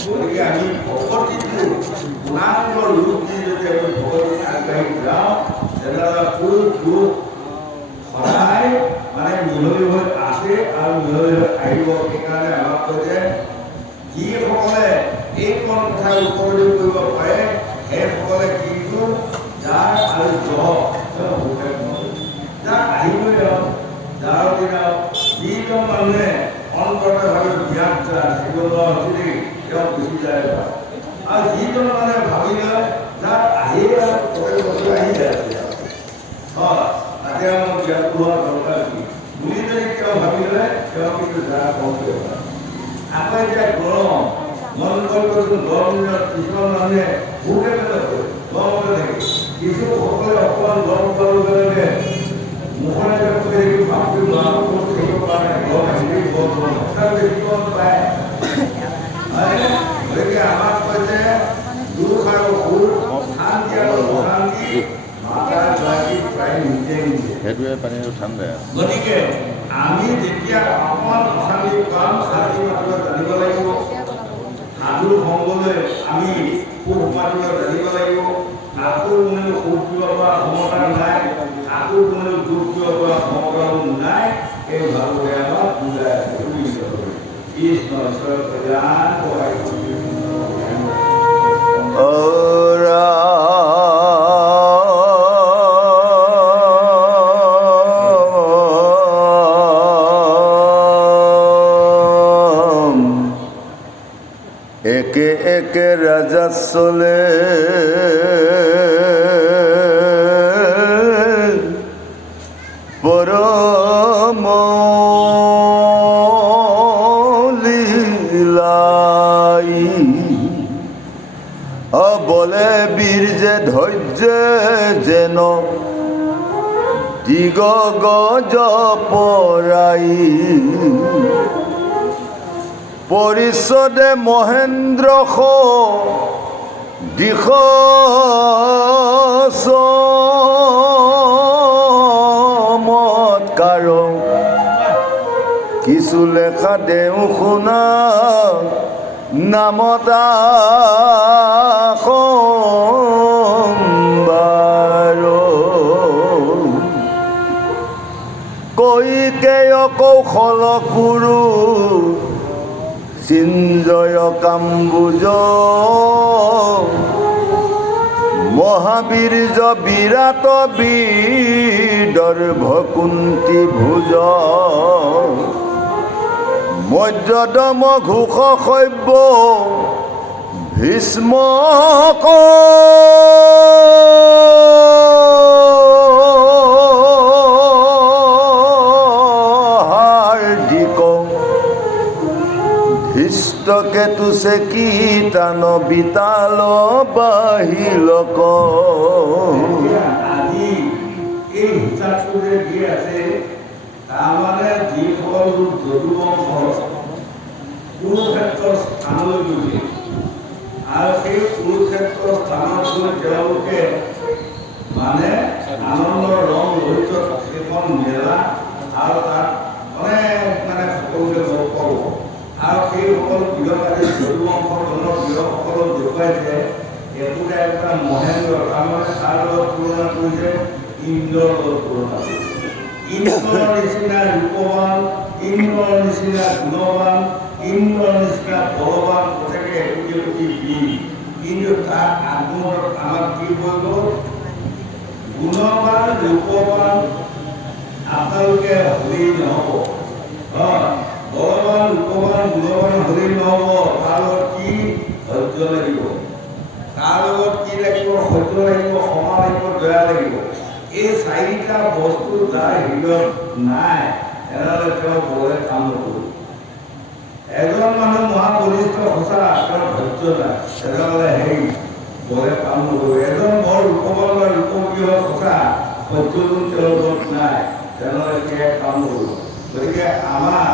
গতিকে আমি ভকতিটো পূৰ্ণাংগ ৰূপ দি যদি আমি ভকতি আগবাঢ়ি যাওঁ তেনেহ'লে কোনো দুখ সদায় মানে মিহলি হৈ আছে আৰু মিহলি হৈ আহিব। সেইকাৰণে আমাক কয় যে যিসকলে এইকণ কথা উপলব্ধি কৰিব পাৰে সেইসকলে কিন্তু যাৰ আৰু যাৰ আহিবই আৰু যাৰ দিনা যিজন মানুহে অন্তৰভাৱে জ্ঞান থাকিব নোৱাৰি তেওঁ গুচি যায় আৰু যিজন মানুহে ভাবি লয় যাৰ আহি প্ৰত্যেক বছৰ আহি যায় তাতে আমাৰ জ্ঞানটো হোৱাৰ দৰকাৰ কি বুলি যদি তেওঁ ভাবি লয় তেওঁ কিন্তু যাৰ কম কৰিব আকৌ এতিয়া গৰম মন কৰিবচোন গৰম দিনত কিছুমান মানুহে ভোকে পেলাই গৰমতে থাকে কিছু সকলে অকণমান গৰম পোৱাৰ লগে লগে মুখৰে ভাবটো থাকিব পৰা নাই গৰম আহিলেই গৰম বেছি গৰম পায় গতিকে আমাক কয় যে দুখ আৰু সুখ শান্তি আৰু অশান্তি সেইটোৱে পানীটো ঠাণ্ডা। গতিকে আমি যেতিয়া অকণমান অশান্তি পাম শান্তি মাতিব জানিব লাগিব সাধু সংগলৈ আমি সুখ মাতিব জানিব লাগিব কাকো কোনেও সুখ দিব পৰা ক্ষমতা নাই কাকো কোনেও দুখ দিব পৰা ক্ষমতাও নাই এই ভাৱে আমাক বুজাই কৃষ্ণ ঈশ্বৰ কল্যাণ সহায় একে একে ৰাজা চলে পৰম লীলাই বলে বীৰ যে ধৈৰ্য যেন দিগ গজ পৰাই পৰিষদে মহেন্দ্ৰ দিশ চমৎকাৰ কিছু লেখা দেও শুনা নামতা সম্বাৰ কৈকেয় কৌশল কুৰু সিঞ্জয় কাম্বুজ মহাবীর্য বিরাট বিদর্ভ কুন্তি ভুজ মধ্যদম ঘোষ শৈব্য ভীষ্ম কেতু সে কীটান বিতাল বাহিল আজি এই হিচাপটো যে দি আছে তাৰমানে যিসকল যদুবংশ কুৰুক্ষেত্ৰ স্থানলৈ গৈছিল আৰু সেই কুৰুক্ষেত্ৰ স্থানত গৈ তেওঁলোকে মানে আনন্দৰ ৰং ৰহিত সেইখন মেলা আৰু তাত অনেক মানে সকলোকে লগ পাব আৰু সেইসকল গৃহকাৰী যদুবংশজনৰ গৃহসকলক দেখুৱাইছে একোটা একোটা মহেন্দ্ৰ তাৰমানে তাৰ লগত তুলনা কৰিছে ইন্দ্ৰৰ লগত তুলনা কৰিছে ইন্দ্ৰৰ নিচিনা ৰূপৱান ইন্দ্ৰৰ নিচিনা গুণৱান ইন্দ্ৰৰ নিচিনা বলৱান প্ৰত্যেকে একোটি একোটি বীৰ কিন্তু তাৰ আগমনত আমাক কি হৈ গ'ল গুণৱান ৰূপৱান আপোনালোকে হ'লেই নহ'ব বলৱান ৰূপৱান গুণৱান হ'লেই নহ'ব তাৰ লগত কি ধৈৰ্য লাগিব তাৰ লগত কি লাগিব সত্য লাগিব ক্ষমা লাগিব দয়া লাগিব এই চাৰিটা বস্তু যাৰ হৃদয়ত নাই তেনেহ'লে তেওঁ বলে কাম নকৰিব এজন মানুহ মহাবলিষ্ঠ সঁচা তেওঁৰ ধৈৰ্য নাই তেনেহ'লে সেই বলে কাম নকৰিব এজন বৰ ৰূপৱান বা ৰূপকীয় সঁচা সত্যগুণ তেওঁৰ লগত নাই তেনেহ'লে সেয়া কাম নকৰিব গতিকে আমাৰ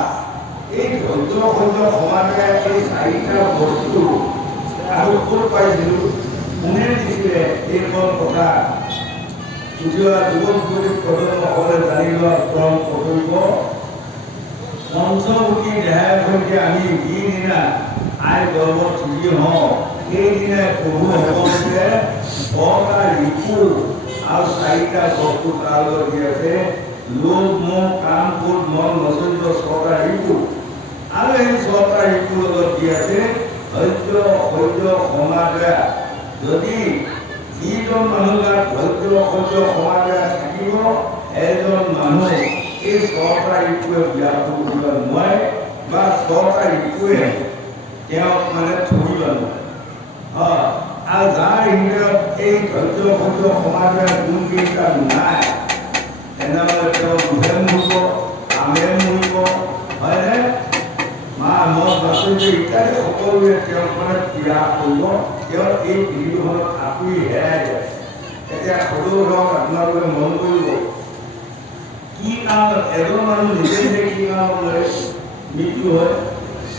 এই ধৈৰ্য সত্য সমাজে এই চাৰিটা বস্তু আৰু ক'ত পাইছিলোঁ কোনে দিছিলে এইখন কথা উঠিওৱা যুৱক যুৱতী প্ৰজন্মসকলে জানি লোৱা ক্ৰম কৰ্তব্য পঞ্চমুখী দেহাই সৈতে আমি যিদিনা আই গৰ্ভত চুটি হওঁ সেইদিনাই প্ৰভুসকলোকে ছটা ঋতু আৰু চাৰিটা বস্তু তাৰ লগত দি আছে লোভ মোহ কাম ক্ৰোধ মন মচন্দ ছটা ঋতু আৰু এই ছটা ঋতুৰ লগত দি আছে ধৈৰ্য সহ্য ক্ষমা দয়া যদি যিজন মানুহ গাত ধৈৰ্য সহ্য ক্ষমা দয়া থাকিব এজন মানুহ এই ছটা ঋতুৱে ব্যাপক কৰিব নোৱাৰে বা ছটা ঋতুৱে তেওঁক মানে থুৰিব নোৱাৰে আৰু যাৰ হৃদয়ত এই ধৈৰ্য সহ্য ক্ষমা দয়া গুণকেইটা নাই তেনেহ'লে তেওঁ দুখে মৰিব কামে মৰিব হয়নে মা মদ বাচন্দ ইত্যাদি সকলোৱে তেওঁক মানে পীড়া কৰিব তেওঁ এই পৃথিৱীখনত আঁতৰি হেৰাই যায় এতিয়া সৰু ধৰক আপোনালোকে মন কৰিব কি কাৰণত এজন মানুহ নিজে নিজে কি কাৰণত মৰে মৃত্যু হয়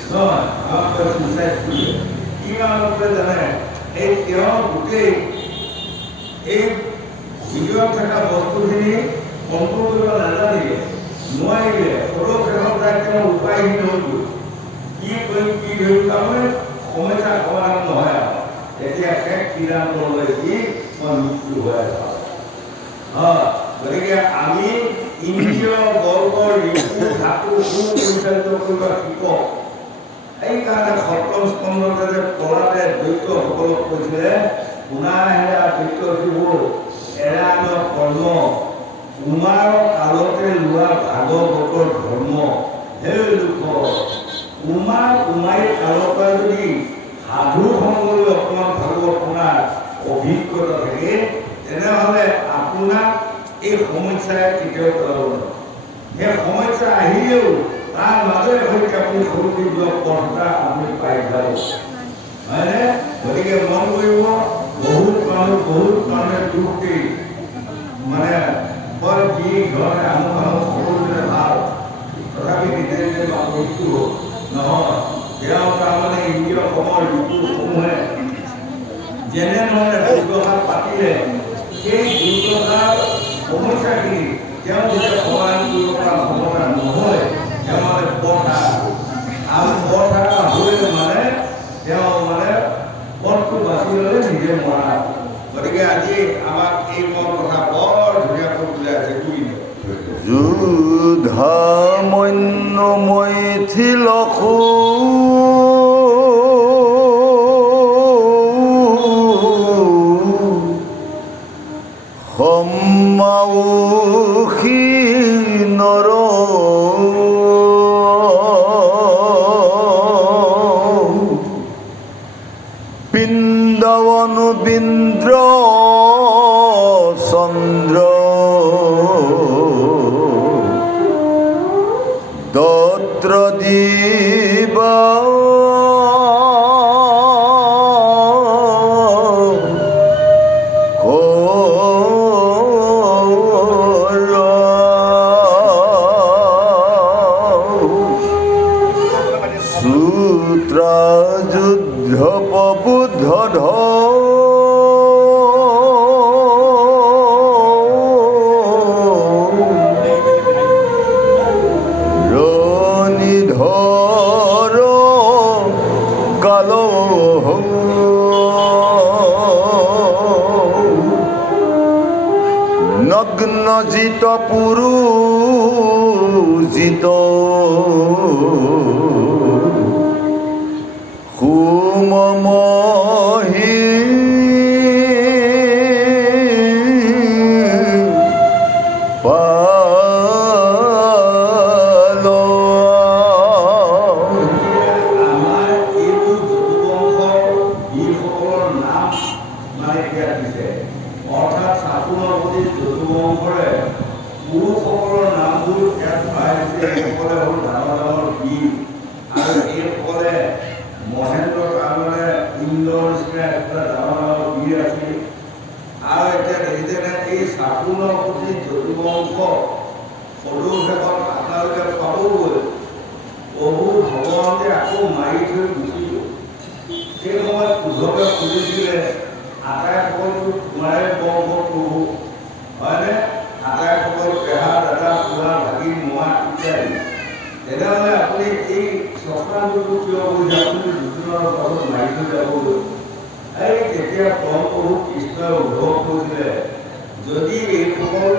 নহয় আমাক চুইচাইড কৰিলে কি কাৰণত জানে এই তেওঁ গোটেই এই ভিডিঅ'ত থকা বস্তুখিনি কণ্ট্ৰল কৰিব নাজানিলে নোৱাৰিলে সৰু শেষত যায় তেওঁ উপায়হীন হৈ গ'ল কি কৰিম কি ধৰিম তাৰমানে সমস্যা সমাধান নহয় আৰু এতিয়া শেষ সিদ্ধান্ত লৈ কি মই মৃত্যু হৈ আছোঁ গতিকে আমি ইন্দ্ৰিয় বৰ্গৰ ঋতু ধাতু সুপৰিচালিত কৰিব শিকক এইকাৰণে সপ্তম স্কন্ধতে যে পঢ়াতে দৈত্যসকলক কৈছিলে শুনা হেৰা দৈত্য যিবোৰ এৰা ন কৰ্ম কুমাৰ কালতে লোৱা ভাগৱতৰ ধৰ্ম সেই লোকৰ কুমাৰী কালৰ পৰা যদি সাধু সংগলৈ অকণমান ভাগৱত শুনাৰ অভিজ্ঞতা থাকে তেনেহ'লে আপোনাক এই সমস্যাই কেতিয়াও পেলাব নোৱাৰে সেই সমস্যা আহিলেও তাৰ মাজে সৈতে আপুনি সৰুটি যোৱা পথ এটা আপুনি পাই যাব হয়নে গতিকে মন কৰিব বহুত মানুহে দুখ দি মানে বৰ যি ঘৰতে আমুক সকলোৰে ভাল তথাপি নিজে নিজে মৃত্যু নহয় তেওঁ তাৰমানে ইন্দ্ৰিয় সময় ঋতুসমূহে যেনে ধৰণে দুৰ্দশা পাতিলে সেই দুৰ্দশাৰ সমস্যাখিনি তেওঁ যেতিয়া সমাধান কৰিব পৰা ক্ষমতা নহয় তেওঁ মানে পথা আৰু পথা হৈ মানে তেওঁ মানে পথটো বাছি ল'লে নিজে মৰা গতিকে আজি আমাক এই মোৰ কথা বৰ ধুনীয়াকৈ বুজাই আছে দুই যুধা মন্য মৈথিল সম্মাউষী নৰ বৃন্দাবন বিন্দ্ৰ চন্দ্ৰ দত্ৰ দিব সূত্ৰ যুদ্ধ প্ৰবুদ্ধ নগ্নজিত পুৰুজিত হুমমহি পাল আমাৰ এইবোৰ যদুবংশৰ বীৰসকলৰ নাম মানে এতিয়া দিছে অৰ্থাৎ চাতুনৰ প্ৰতি যদুবংশৰে পুৰুষসকলৰ নামবোৰ ইয়াত ভৰাই দিছে এইসকলে হ'ল ডাঙৰ ডাঙৰ বীৰ আৰু এইসকলে মহেন্দ্ৰ তাৰমানে ইন্দ্ৰৰ নিচিনা এটা ডাঙৰ ডাঙৰ বীৰ আছিল আৰু এতিয়া দেখিছেনে এই চাতুনৰ প্ৰতি যদুবংশ সৰু শেষত আপোনালোকে পাবগৈ প্ৰভু ভগৱন্তে আকৌ মাৰি থৈ গুচি গ'ল সেই সময়ত উদ্ধৱে খুজিছিলে আটাইসকলটো তোমাৰে বংশ প্ৰভু হয়নে আটাইসকল পেহা দাদা খুৰা ভাগিন মোৱা ইত্যাদি তেনেহ'লে আপুনি আপুনি এই চক্ৰান্তটো কিয় কৰিছে আপুনি দুদিনৰ পাছত মাৰি থৈ যাবলৈ এই তেতিয়া পৰমপ্ৰভু কৃষ্ণই উদ্ধৱ কৰিছিলে যদি এইসকল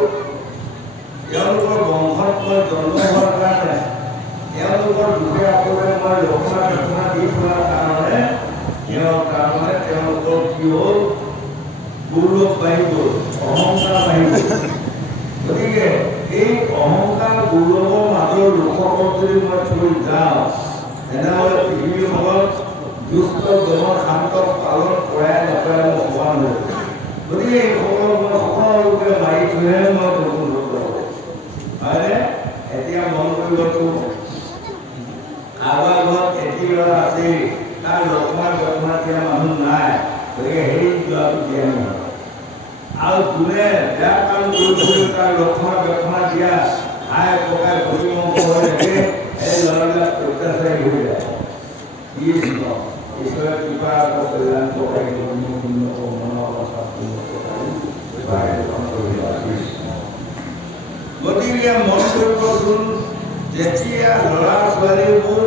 তেওঁলোকৰ বংশত মই জন্ম হোৱাৰ কাৰণে তেওঁলোকৰ দুখে আপৰে মই ৰক্ষণাবেক্ষণা দি থোৱাৰ কাৰণে তেওঁলোকৰ কি হ'ল গৌৰৱ বাঢ়ি গ'ল অহংকাৰ বাঢ়ি গ'ল গতিকে এই অহংকাৰ গৌৰৱৰ মাজৰ লোকসকল যদি মই থৈ যাওঁ তেনেহ'লে পৃথিৱীখনত দুষ্ট দমন শান্ত পালন কৰাই নকৰাই মই সমান হ'ব গতিকে এইসকলক মই সকলোকে মাৰি থৈহে মই নতুন হ'ব হয়নে এতিয়া মন কৰিবতো কাৰোবাৰ ঘৰত এতিয়া আছে তাৰ ৰক্ষণা দিয়া মানুহ নাই গতিকে সেই যোৱাটো দিয়া নহয় আৰু যোনে বেয়া কাম কৰিছিল তাৰ ৰক্ষণা দিয়া ভাই ককাই ভৰিমংস হৈ থাকে এই ল'ৰাবিলাক অত্যাচাৰী হৈ যায় ঈশ্বৰে কৃপা কল্যাণ ককাই গতিকে মন কৰিবচোন যেতিয়া ল'ৰা ছোৱালীবোৰ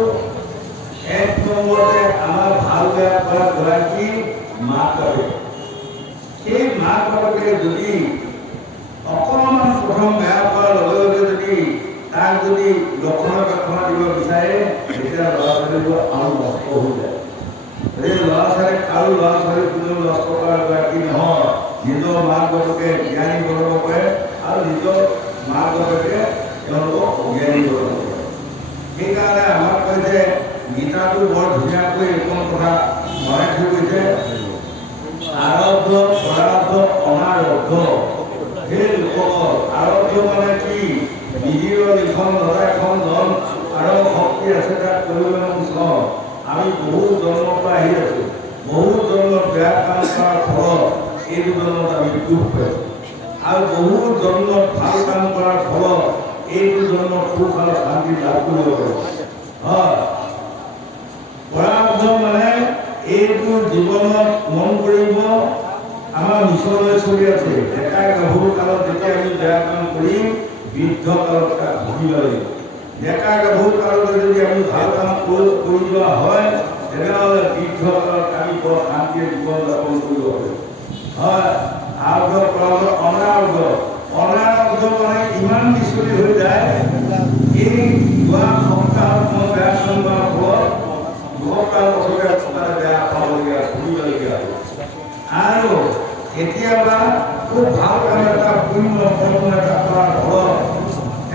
এক নম্বৰতে আমাৰ ভাল বেয়া কৰা গৰাকী মাক বাপেক সেই মাক বাপেকে যদি অকণমান প্ৰথম বেয়া কৰাৰ লগে লগে যদি তাক যদি ৰক্ষণাবেক্ষণা দিব বিচাৰে তেতিয়া ল'ৰা ছোৱালীবোৰ আৰু নষ্ট হৈ যায় এই ল'ৰা ছোৱালী আৰু ল'ৰা ছোৱালী কোনেও নষ্ট কৰাৰ গৰাকী নহয় নিজৰ মাক বাপেকে জ্ঞানী কৰিব পাৰে আৰু নিজৰ মাক বাপেকে তেওঁলোকক অজ্ঞানী কৰিব পাৰে সেইকাৰণে আমাক কয় যে গীতাটো বৰ ধুনীয়াকৈ এইখন কথা মনে থৈ গৈছে আৰব্ধ পৰাৰব্ধ অনাৰব্ধ সেই লোকসকল আৰব্ধ মানে কি বিধিৰ লিখন এখন ধন আৰু শক্তি আছে তাক কৰিবলৈ চল আমি বহুত জন্মৰ পৰা আহি আছোঁ বহুত জন্মত বেয়া কাম কৰাৰ ফলত এইটো জন্মত আমি দুখ পাইছোঁ আৰু বহুত জন্মত ভাল কাম কৰাৰ ফলত এইটো জন্মত সুখ আৰু শান্তি লাভ কৰিব পাৰোঁ হয় পৰাৰব্ধ মানে এইটো জীৱনত মন কৰিব আমাৰ মিছনলৈ চলি আছে ডেকা গাভৰু কালত যেতিয়া আমি বেয়া কাম কৰিম বৃদ্ধ কালত তাক ভুগিব লাগিব ডেকা গাভৰু কালতে যদি আমি ভাল কাম কৰি যোৱা হয় তেনেহ'লে বৃদ্ধ কালত আমি বৰ শান্তিৰে জীৱন যাপন কৰিব পাৰিম হয় আৰব্ধ পৰাৰব্ধ অনাৰব্ধ মানে ইমান বিচলি হৈ যায় এই যোৱা সপ্তাহত মই বেয়া কাম কৰাৰ ফলত দুসপ্তাহ বছৰে বেয়া পাবলগীয়া ভুগিবলগীয়া আৰু কেতিয়াবা খুব ভাল কাম এটা পুণ্য কৰ্ম এটা কৰাৰ ফলত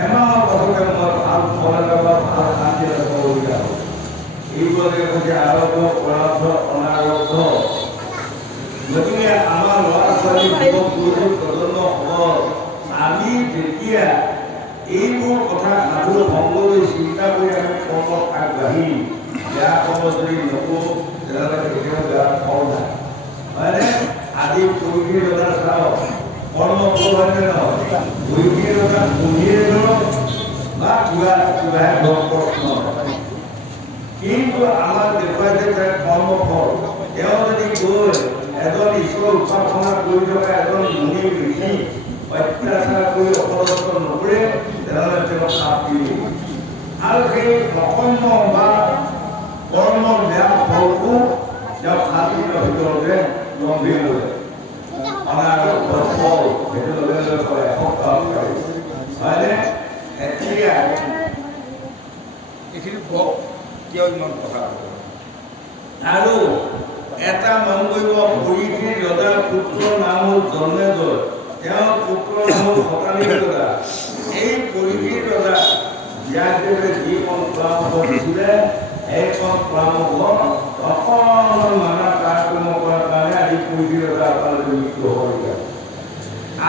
এমাহৰ পাছতে মই ভাল ফল এটা বা ভাল শান্তি এটা পাবলগীয়া হ'ল এইবোৰকে কৈছে আৰব্ধ পৰাৰব্ধ অনাৰব্ধ গতিকে আমাৰ ল'ৰা ছোৱালী যুৱক যুৱতী প্ৰজন্মসকল আমি যেতিয়া এইবোৰ কথা সাধু সংগলৈ চিন্তা কৰি আমি কৰ্মত আগবাঢ়ি বেয়া কৰ্ম যদি নকৰোঁ তেনেহ'লে কেতিয়াও বেয়া ফল নাই হয়নে আজি পৰিশীলতা চাওক কৰ্ম ফল হয়নে নহয় পৰিশীলতা পুঁজিৰে ধৰক বা কিবাহে ধৰক প্ৰশ্ন কিন্তু আমাক দেখুৱাইছে যে কৰ্মফল তেওঁ যদি গৈ এজন ঈশ্বৰ উপাসনা কৰি থকা এজন মুনি ঋষি অত্যাচাৰ কৰি অপদস্থ নকৰে তেনেহ'লে তেওঁ শাস্তি দিব আৰু সেই অকৰ্ম বা কৰ্মৰ বেয়া ফলটো তেওঁ শাস্তিৰ ভিতৰতে গম্ভীৰ হৈ যায় অনাৰব্ধ ফল সেইটো লগে লগে কৰে এসপ্তাহ হয়নে এতিয়া এইখিনি কিয় ইমান কথা আৰু এটা মন কৰিব পৰীক্ষিত ৰজাৰ পুত্ৰৰ নাম হ'ল জন্মেজয় তেওঁৰ পুত্ৰৰ নাম হ'ল শতানী ৰজা এই পৰীক্ষিত ৰজা ব্যাসদেৱে যিখন পৰামৰ্শ দিছিলে সেইখন পৰামৰ্শ অকণমান মানা কাৰ্যক্ৰম কৰাৰ কাৰণে আজি পৰীক্ষিত ৰজা আপোনালোকে মৃত্যু হ'বলগীয়া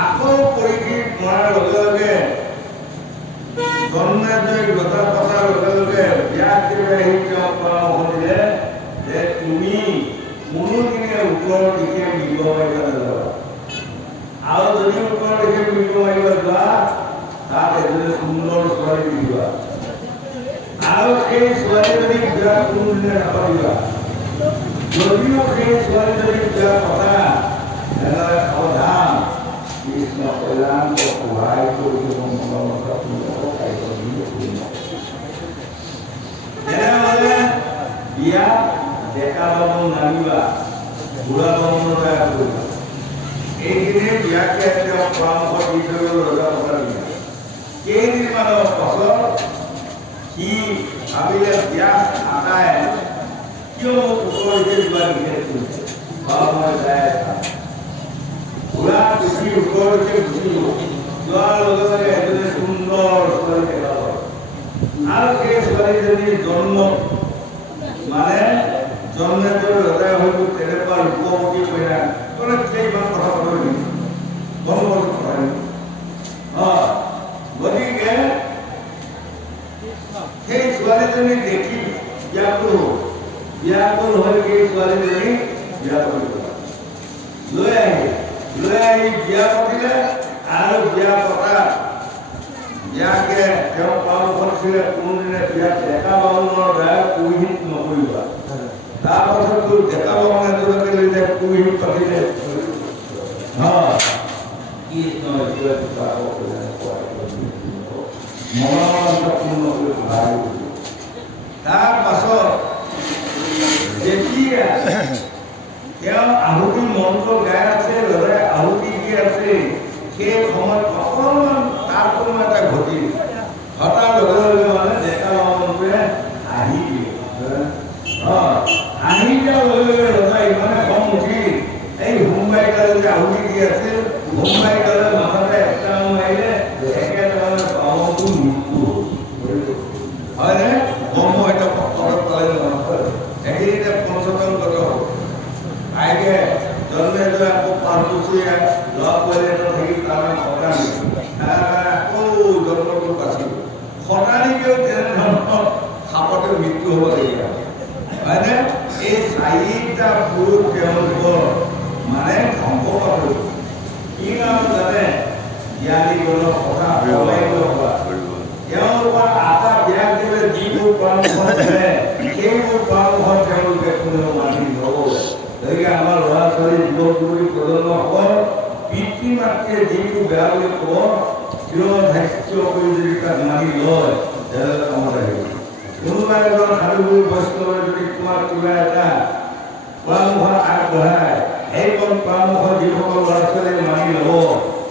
আকৌ পৰীক্ষিত মৰাৰ লগে লগে জন্মেজয় ৰজা পতাৰ লগে লগে ব্যাসদেৱে আহি তেওঁক পৰামৰ্শ দিলে যে তুমি কোনোদিনে ওপৰৰ দিশে মিলিব পাৰিবা নাযাবা আৰু যদি ওপৰৰ দিশে মিলিব পাৰিবা যোৱা তাত এজনী সুন্দৰ ছোৱালী দিবা আৰু সেই ছোৱালীজনীক বিয়া কোনোদিনে নাপাতিবা যদিও সেই ছোৱালীজনীক বিয়া পতা তেনেহ'লে সাৱধান কৃষ্ণ কল্যাণ সহায় কৰিব বিয়া ডেকা বামুণ নামিবা বুঢ়া বামুণৰ দৰে কৰিবা এইখিনি বিয়াকে তেওঁ পৰামৰ্শ দি থৈ গ'ল ৰজা মহাৰাজে কেইদিনমানৰ পাছত সি ভাবিলে বিয়া আটাই কিয় মোক ওচৰতে যোৱা নিষেধ কৰিছে মই যায় বুঢ়া বেছি ওচৰতে গুচি গ'ল যোৱাৰ লগে লগে এজনী সুন্দৰ ছোৱালী দেখা পালে আৰু সেই ছোৱালীজনীৰ জন্ম মানে জন্মে তোৰ ৰজাই হয়তো তেনেকুৱা ৰূপৱতী কইনা তোৰে ইমান কথা পাতিব গম গতিকে সেই ছোৱালীজনী দেখি বিয়াকুল হৈ সেই ছোৱালীজনী বিয়া পাতিব লৈ আহি বিয়া পাতিলে আৰু বিয়া পতা বিয়াকে তেওঁ পৰামৰ্শ দিছিলে কোনোদিনে বিয়া ডেকা বামুণৰ দ্বাৰা পুৰোহিত নকৰিবা তাৰপাছত তোৰ ডেকা বামুণ এজনকে লৈ যায় পুৰোহিত পাতিলে তাৰ পাছত যেতিয়া তেওঁ আহুতি মন্ত্ৰ গাই আছে ৰজাই আহুতি দি আছে সেই সময়ত অকণমান তাৰ কোনো এটা ঘটিল ঘটাৰ লগে লগে মানে ডেকা বামুণটোৱে আহি দিয়ে আহি দিয়াৰ লগে লগে ৰজা ইমানে খং উঠিল এই হোমবাৰীডালে যে আহুতি দি আছিল হোমবাৰীডালে মাথাতে একটা মাৰিলে একেবাৰে বামুণটো মৃত্যু হয়নে ব্ৰহ্ম এটা পথৰত পালে এদিনতে পঞ্চতম গত হ'ল আইগে জন্মে লৈ আকৌ পাঁচবছৰীয়া ল'ৰা ছোৱালী এটা থাকি তাৰ নাম সতানী আকৌ জন্মটো বাচিব সতানীকেও তেনেধৰণৰ সাপতে মৃত্যু হ'ব লাগিব হয়নে এই চাৰিটা পুৰুষ তেওঁলোকৰ মানে ধ্বংস পাব কি নাম জানে জ্ঞানীজনৰ কথা তেওঁলোকৰ আটা বিয়াক দিলে যিবোৰ পৰামৰ্শ দিলে সেইবোৰ পৰামৰ্শ তেওঁলোকে কোনেও মানি নল'লে গতিকে আমাৰ ল'ৰা ছোৱালী যুৱক যুৱতী প্ৰজন্মসকল পিতৃ মাতৃয়ে যিটো বেয়া বুলি ক'ব চিৰধাৰ্য কৰি যদি তাক মানি লয় তেনেহ'লে কামত আহিব কোনোবা এজন সাধুগুৰু বৈষ্ণৱে যদি তোমাৰ কিবা এটা পৰামৰ্শ আগবঢ়ায় সেইকণ পৰামৰ্শ যিসকল ল'ৰা ছোৱালীয়ে মানি ল'ব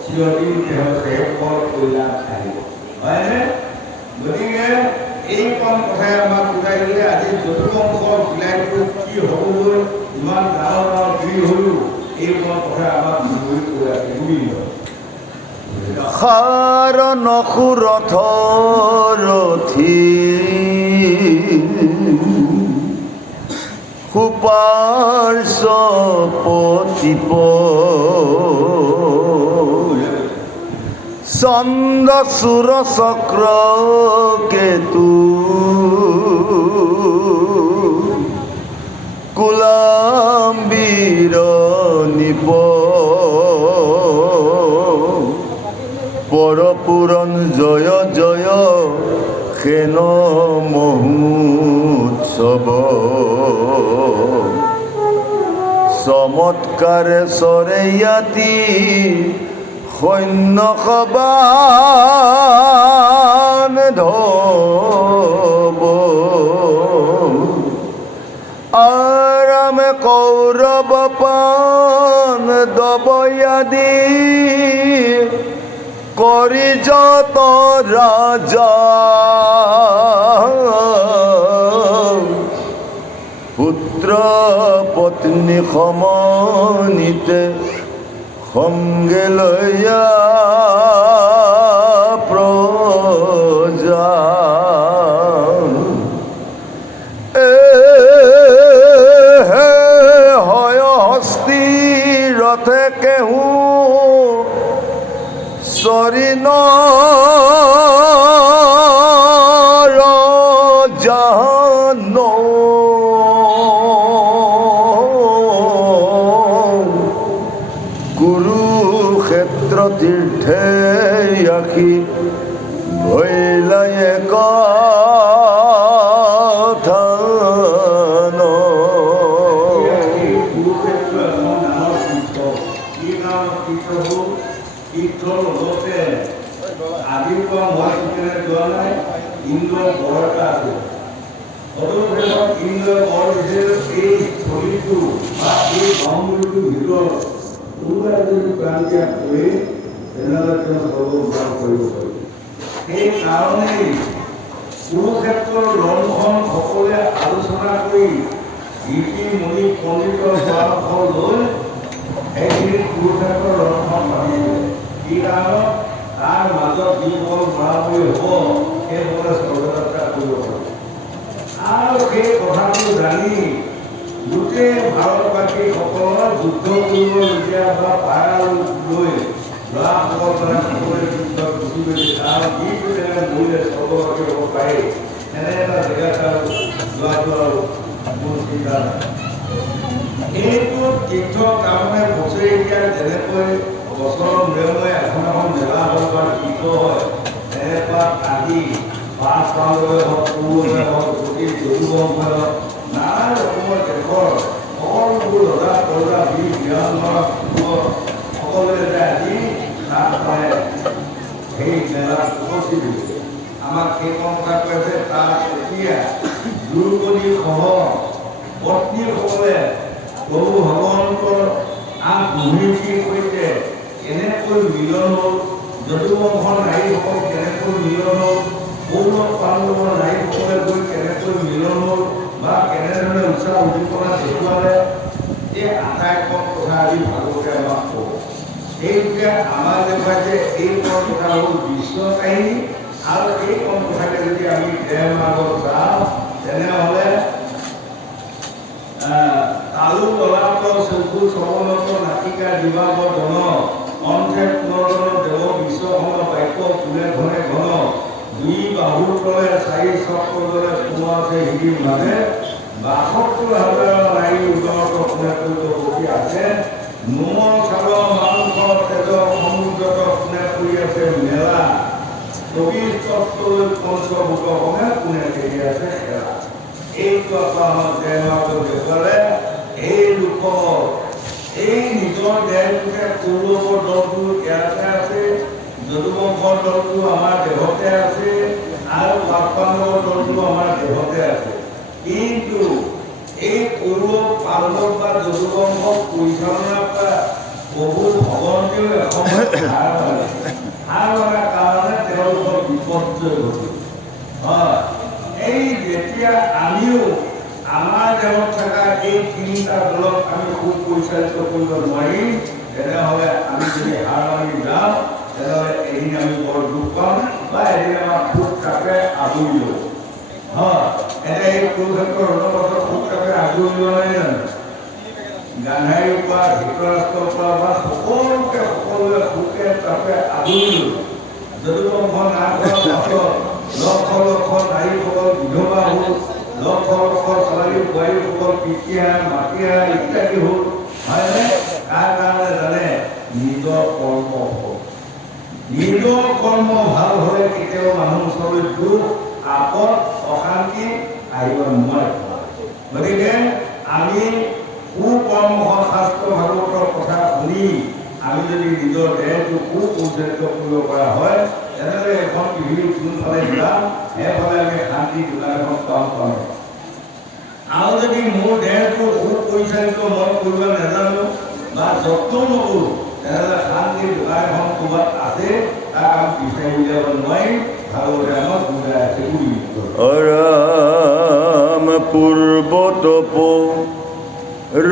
চিৰদিন তেওঁলোকে ফল কল্যাণ আহিব হয়নে গতিকে এইকণ কথাই আমাক বুজাই দিলে আজি যদুবংশৰ বিলাইটো কি হ'বলৈ ইমান ডাঙৰ ডাঙৰ বীৰ হ'লো এইকণ কথাই আমাক বুজি সাৰ নসুৰথ ৰথি সুপাৰ্শ্ব পতিপ চন্দ সুৰ চক্ৰ কেতু কুলাম্বীৰ নিপ পৰপুৰণ জয় জয় সেন মহোৎসৱ চমৎকাৰে চৰেয়াতি সৈন্য সবান ধব আৰামে কৌৰৱ পান দবয়াদি কৰি যত ৰাজা পুত্ৰ পত্নী সমনিতে সংগে লৈয়া প্ৰজা হয় হস্তি ৰথে কেহু চৰিণ জান কুৰুক্ষেত্ৰ তীৰ্থে আখি ভৈলায়ে কথান আদিৰ পৰা মই যোৱা নাই ইন্দ্ৰৰ বৰ এটা আছে কিন্তু বৰ এই স্থলীটো বা এই বাউণ্ডৰীটোৰ ভিতৰত কোনোবাই যদি প্ৰাণত্যাগ কৰি তেনেহ'লে তেওঁ সৰ্বগ্ৰাম কৰিব পাৰিব। সেইকাৰণেই কুৰুক্ষেত্ৰৰ ৰণখন সকলোৱে আলোচনা কৰি ঋষি মুনি পণ্ডিতৰ পৰামৰ্শ লৈ সেইখিনি কুৰুক্ষেত্ৰৰ ৰণখন পাতিছিলে। কি কাৰণত তাৰ মাজত যিসকল মৰামৰি হ'ব সেইসকলে স্বৰ্গযাত্ৰা কৰিব পাৰিব। আৰু সেই কথাটো জানি গোটেই ভাৰতবাসীসকলৰ যুদ্ধ কৰিবলগীয়া বা পাৰা লৈ ল'ৰাসকল সকলোৱে যুদ্ধত গুচি গৈছে। কাৰণ যিটো জেগাত মৰিলে স্বৰ্গবাসী হ'ব পাৰে এনে এটা জেগাত আৰু যোৱাটো আৰু কোনো চিন্তা নাই। এইটো তীৰ্থ তাৰমানে বছৰেকীয়া যেনেকৈ বছৰৰ মূৰে মূৰে এখন এখন মেলা হয় বা তীৰ্থ হয় তেনেকুৱা আদি পাঁচ পাললৈ হওক পুৰুষে হওক যদি যদুবংশই হওক নানা ৰকমৰ দেশৰ সকলোবোৰ ৰজা প্ৰজা বীৰ বীৰাংগনা সকলোৱে যে আজি তাত মানে সেই মেলাত উপস্থিত হৈছে। আমাক সেইখন কথা কৈছে তাত এতিয়া দ্ৰৌপদীসহ পত্নীসকলে প্ৰভু ভগৱন্তৰ আঠ মহিষীৰ সৈতে কেনেকৈ মিলন হ'ল, যদুবংশৰ নাৰীসকল কেনেকৈ মিলন হ'ল, কৌৰৱ পাণ্ডৱৰ নাৰীসকলে গৈ কেনেকৈ মিলন হ'ল বা কেনেধৰণে উৎসাহ উদ্দীপনা দেখুৱালে, এই আটাইখন কথা আজি ভাগৱতে আমাক ক'ব। সেইটোকে আমাক দেখুৱাইছে এইখন কথা হ'ল বিশ্ব কাহিনী। আৰু এইখন কথাকে যদি আমি দেহ মাৰ্গত যাওঁ তেনেহ'লে তালু তলাতল চকু চবনত নাটিকা দিবাব জন অন্থে পুনৰ্জন দেৱ বিশ্বখন বাক্য কোনে ঘনে ঘন দুই বাহুৰ তলে চাৰি চক্ৰদলে সোমোৱা আছে হিৰিৰ মাজে ৭২,০০০ নাৰী উদৰত কোনে কৰিব বহি আছে নোমৰ চাল মাংস তেজ সমুদ্ৰত কোনে কৰি আছে মেলা কবিৰ তত্ত্বলৈ পঞ্চভূতসমূহে কোনে কৰি আছে খেলা। এইটো আমাৰ দেহমাৰ্গত দেখুৱালে এই লোকৰ এই নিজৰ দেহটোকে কৌৰৱৰ দলটো ইয়াতে আছে, যদুবংশৰ দলটো আমাৰ দেহতে আছে আৰু পাণ্ডৱৰ দলটো আমাৰ দেহতে আছে। কিন্তু এই কৌৰৱ পাণ্ডৱ বা যদুবংশক পৰিচালনা কৰা প্ৰভু ভগৱন্তেও এসময়ত হাৰ মানাৰ কাৰণে তেওঁলোকৰ বিপৰ্যয় ঘটিল। হয়, এই যেতিয়া আমিও আমাৰ দেহত থকা এই তিনিটা দলক আমি খুব পৰিচালিত কৰিব নোৱাৰিম তেনেহ'লে আমি যদি হাৰ মানি যাওঁ তেনেহ'লে এদিন আমি বৰ দুখ পাম বা এদিন আমাৰ খুব তাপে আগুৰি লওঁ। হয়, এতিয়া এই কুৰুক্ষেত্ৰৰ ৰণপথত খুব তাপে আগুৰি লোৱা নাই জানো? গান্ধাৰীৰ পৰা ধৃতৰাষ্ট্ৰৰ পৰা বা সকলোৱে সুখে তাপে আগুৰি ল'লোঁ। যদুবংশ নাশ হোৱাৰ পাছত লক্ষ লক্ষ নাৰীসকল বিধৱা হ'ল, লক্ষ লক্ষ ছোৱালী বোৱাৰীসকল পিতৃহাৰা মাতৃহাৰা ইত্যাদি হ'ল। হয়নে? তাৰ কাৰণে জানে নিজৰ কৰ্ম হ'ল। নিজৰ কৰ্ম ভাল হ'লে কেতিয়াও মানুহৰ ওচৰলৈ দুখ আপদ অশান্তি আহিব নোৱাৰে। গতিকে আমি সুকৰ্ম শাস্ত্ৰ ভাগৱতৰ কথা শুনি আমি যদি নিজৰ দেহটো সুপৰিচালিত কৰিব পৰা হয় তেনেহ'লে এখন পৃথিৱীৰ কোনফালে যাম সেইফালে আমি শান্তি দোকানখন পাম। আৰু যদি মোৰ দেহটো সুপৰিচালিত মই কৰিব নাজানো বা যত্ন নকৰোঁ তেনেহ'লে শান্তিৰ দোকানখন ক'ৰবাত আছে তাক আমি বিচাৰি উলিয়াব নোৱাৰিম। ভাগৱতে আমাক বুজাই আছে বুলি ৰাম পূৰ্বতপ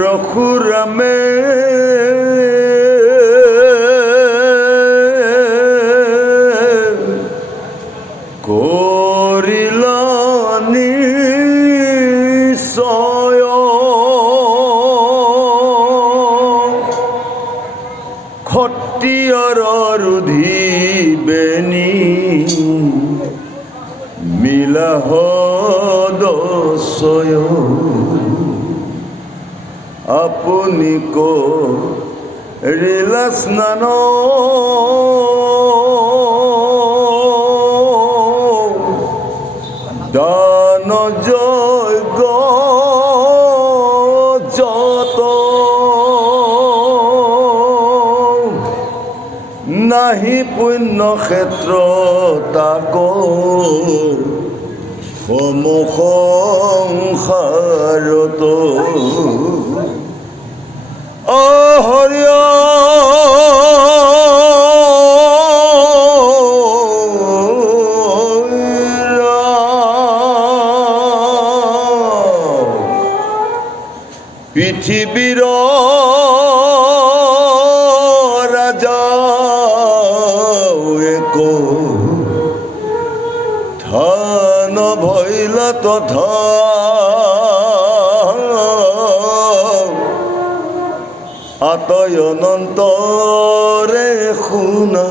ৰঘুৰামে কৰিল নিশ্চয় ক্ষত্ৰিয়ৰ ৰুধিবেনি মিলাহদশয় আপুনি কৰিলা স্নান দান যজ্ঞ যত নাহি পুণ্য ক্ষেত্ৰ তাক সমসংসাৰ সাৰত হৰি পৃথিৱীৰ ৰাজা এক ধান ভৈল তথা আতয় অনন্তৰে শুনা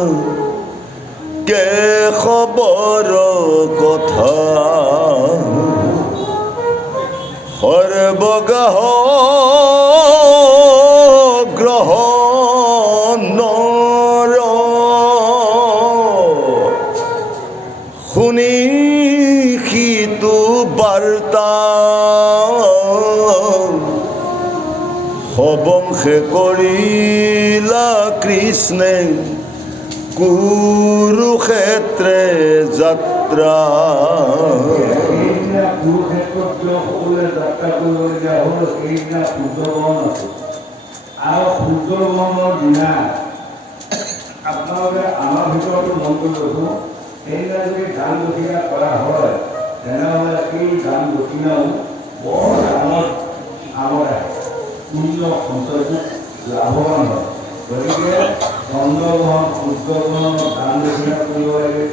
কে খবৰ কথা সৰ্বগাহ গ্ৰহণৰ শুনি সিটো বাৰ্তা সবংশে কৰিলা কৃষ্ণে কুৰুক্ষেত্ৰে যাত্ৰা সেইদিনা কুৰুক্ষেত্ৰত সকলোৱে যাত্ৰা কৰিবলগীয়া হ'ল। সেইদিনা সূৰ্যগ্ৰহণ আছে আৰু সূৰ্যগ্ৰহণৰ দিনা আপোনালোকে আমাৰ ভিতৰতো মন কৰি লৈছোঁ, সেইদিনা যদি দান দক্ষিণা কৰা হয় তেনেহ'লে সেই দান দক্ষিণাও বৰ ডাঙৰ কামত আহে, পুণ্য সঞ্চয়টো লাভৱান হয়। গতিকে চন্দ্ৰগ্ৰহণ সূৰ্যগ্ৰহণত দান দক্ষিণা কৰিব লাগে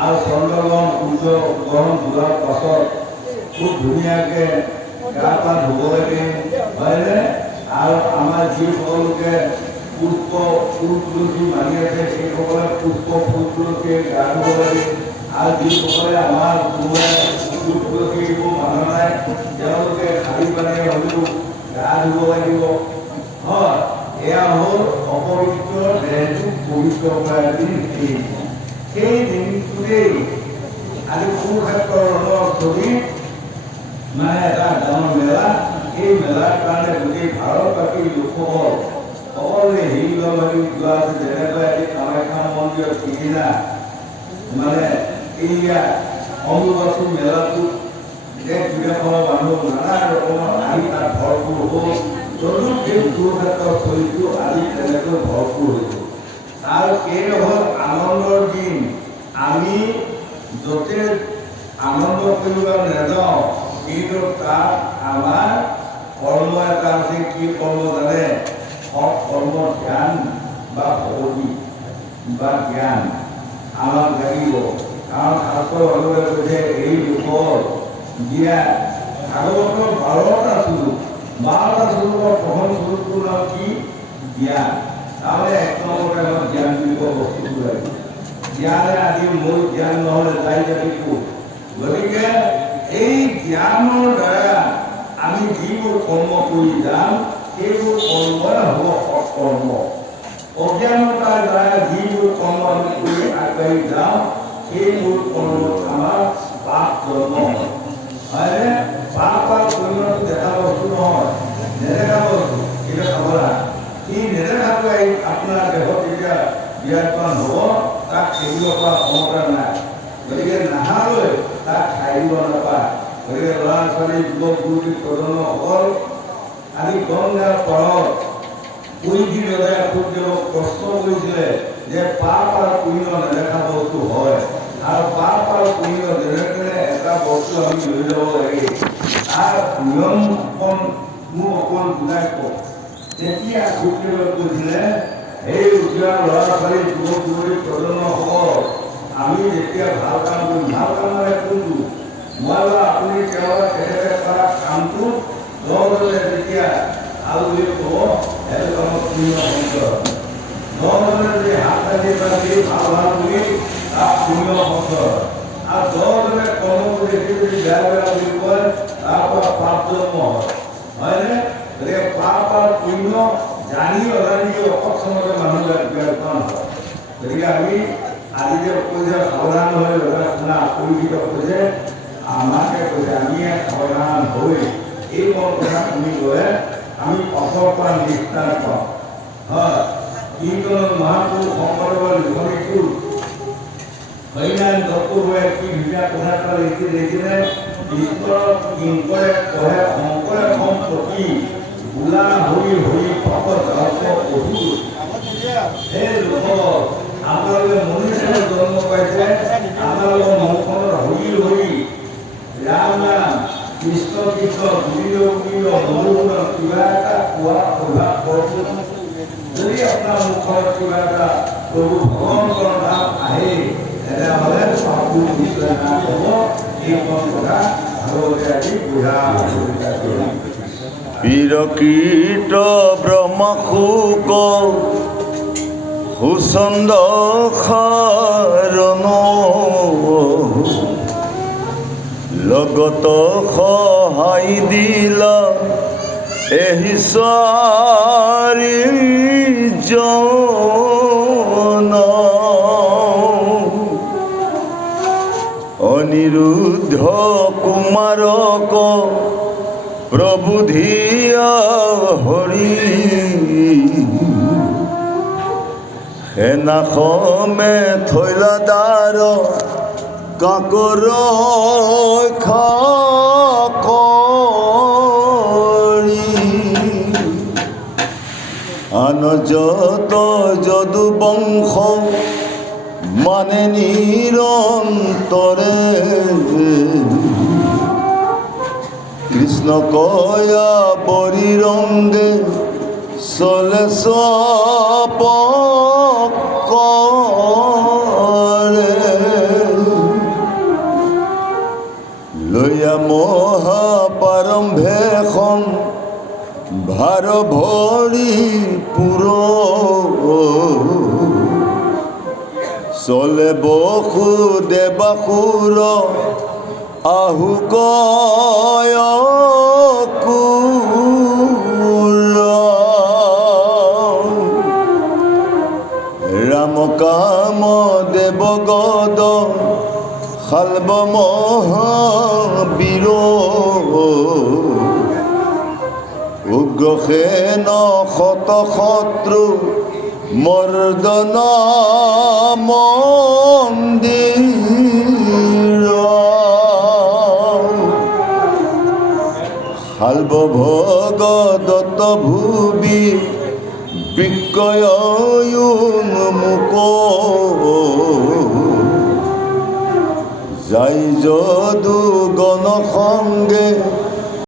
আৰু চন্দ্ৰগ্ৰহণ সূৰ্যগ্ৰহণ যোৱাৰ পাছত খুব ধুনীয়াকৈ গা পা ধুব লাগে, হয়নে? আৰু আমাৰ যিসকলোকে পুষ্প ফুল তুলসী মানি আছে সেইসকলে পুষ্প ফুল তুলসীয়ে গা ধুব লাগে আৰু যিসকলে আমাৰ কোনোবাই ফুল তুলসী এইবোৰ মানা নাই তেওঁলোকে খালী পানীয়ে হ'লেও গা ধুব লাগিব। হয়, এয়া হ'ল অপবিত্ৰ দেহটো পবিত্ৰ কৰা দিন। সেই দিনটোতেই আজি কুৰুক্ষেত্ৰৰ ৰণস্থলীত মানে এটা ডাঙৰ মেলা, এই মেলাৰ কাৰণে গোটেই ভাৰতবাসীৰ লোকসকল সকলোৱে হিন্দু যোৱা আছে। যেনেকৈ আজি কামাখ্যা মন্দিৰৰ সিদিনা মানে এইয়া অম্বুবাচী মেলাটোত দেশ বিদেশৰ মানুহ নানা ৰকমৰ আহি তাত ভৰপূৰ হ'ল। যদিও সেই কুৰুক্ষেত্ৰৰ স্থলীটো আজি তেনেকৈ ভৰপূৰ হৈছে আৰু সেই হ'ল আনন্দৰ দিন। আমি য'তে আনন্দ কৰিব নাযাওঁ কিন্তু তাত আমাৰ কৰ্ম এটা আছে। কি কৰ্ম জানে? সৎ কৰ্ম ধ্যান বা ভক্তি বা জ্ঞান আমাক লাগিব। কাৰণ শাস্ত্ৰ ভাগৱতে কৈছে এই লোকৰ দিয়া ভাগৱতৰ 12টা স্বৰূপ, 12টা স্বৰূপৰ প্ৰথম স্বৰূপটোৰ নাম কি? জ্ঞান। তাৰমানে এক নম্বৰতে আমাক জ্ঞান দিব বস্তুটো লাগিব। জ্ঞানে আদি মূল জ্ঞান নহ'লে যাই যাবি ক'ত? গতিকে এই জ্ঞানৰ দ্বাৰা আমি যিবোৰ কৰ্ম কৰি যাম সেইবোৰ কৰ্মই হ'ব সৎকৰ্ম। অজ্ঞানতাৰ দ্বাৰা যিবোৰ কৰ্ম আমি কৰি আগবাঢ়ি যাওঁ সেইবোৰ কৰ্মত আমাৰ পাপ জন্ম হয়, হয়নে? পাপ আৰু পুণ্যটো দেখা বস্তু নহয়, নেদেখা বস্তু। সেইটো খাবলা সি নেদেখাকৈ আপোনাৰ দেহত যেতিয়া বিৰাজমান হ'ব তাক খেলিব পৰা ক্ষমতা নাই। গতিকে নাহালৈ তাক খাই দিব নাপায়। গতিকে ল'ৰা ছোৱালী যুৱক যুৱতী প্ৰজন্মসকল আজি গংগাৰ পাৰত কুইদি ৰজাই সূৰ্যক প্ৰশ্ন কৰিছিলে যে পাপ আৰু পুণ্য নেদেখা বস্তু হয় আৰু পাপ আৰু পুণ্য যেনে এটা বস্তু আমি লৈ যাব লাগে তাৰ নিয়ম মোক অকণ বুজাই কওক। তেতিয়া সূৰ্যদেৱে কৈছিলে এই উজ্জ্বল ল'ৰা ছোৱালী যুৱক যুৱতী প্ৰজন্মসকল আমি যেতিয়া ভাল কাম কৰিম, ভাল কাম মানে কোনটো? মই বা আপুনি কেৱল তেখেতে কৰা কামটো দহজনে যেতিয়া ভাল বুলি ক'ব সেইটো কামত পুণ্য সঞ্চয়। দহজনে যদি হাত কাটি পাতি ভাল ভাল বুলি তাত পুণ্য সঞ্চয় আৰু দহজনে কৰ্ম কৰি দেখি যদি বেয়া বেয়া বুলি কয় তাৰ পৰা পাপ জন্ম হয়, হয়নে? গতিকে পাপ আৰু পুণ্য জানি অজানি অকস্মাতে মানুহবিলাক বিৰাজমান হয়। গতিকে আমি আজি যে কৈছে সাৱধান হৈ শুনা পৰিচিত কৈছে আমাকে কৈছে আমি সাৱধান হৈ এই মন কথা শুনি গৈ আমি পাছৰ পৰা নিষ্ঠা পাওঁ। হয়, কীৰ্তন মহাপুৰুষ শংকৰদেৱৰ লিখনিটো হৰিনাৰায়ণ দত্তই কি ধুনীয়া কথা এটা লিখিছিলে ঈশ্বৰৰ কিংকৰে কহে শংকৰে সম্পত্তি বোলা হৰি হৰি ভকত ৰাস অধুৰ হে লোকসকল আপোনালোকে মনুষ্যৰ জন্ম পাইছে আপোনালোকৰ মনখনৰ হৰি হৰি ৰাম ৰাম কৃষ্ণ কৃষ্ণ বুলিও মনোমোহন কিবা এটা কোৱা অভ্যাস কৰক যদি আপোনাৰ মুখত কিবা এটা প্ৰভু ভগৱানৰ নাম আহে তেনেহ'লে পাপু নিশ্চয় নাম হ'ব এই কথা ভাগৱতে আজি বুঢ়া বিৰকীত ব্ৰহ্মশোক সুচন্দ সাৰণ লগত সহায় দিলা এহি চাৰি জন অনিৰুদ্ধ কুমাৰক প্ৰবুধিয়া হৰি সেনাখমে থৈলা দাৰ কাকৰ কৰি আন যত যদু বংশ মানে নিৰন্তৰে কৃষ্ণ কয়া বৰিৰংগে চলে চপকৰে লৈয়া মহাপাৰম্ভেখন ভাৰ ভৰি পুৰ চলে বসুদেৱাসুৰ আহুকয় ৰাম কাম দেৱগদ শাল্ব মহাবীৰ উগ্ৰসেন শত শত্ৰু মৰ্দন মন্দিৰ শাল্ব ভগদত্ত ভুবি বিক্ৰয় মুক যাই যদু গণ সংগে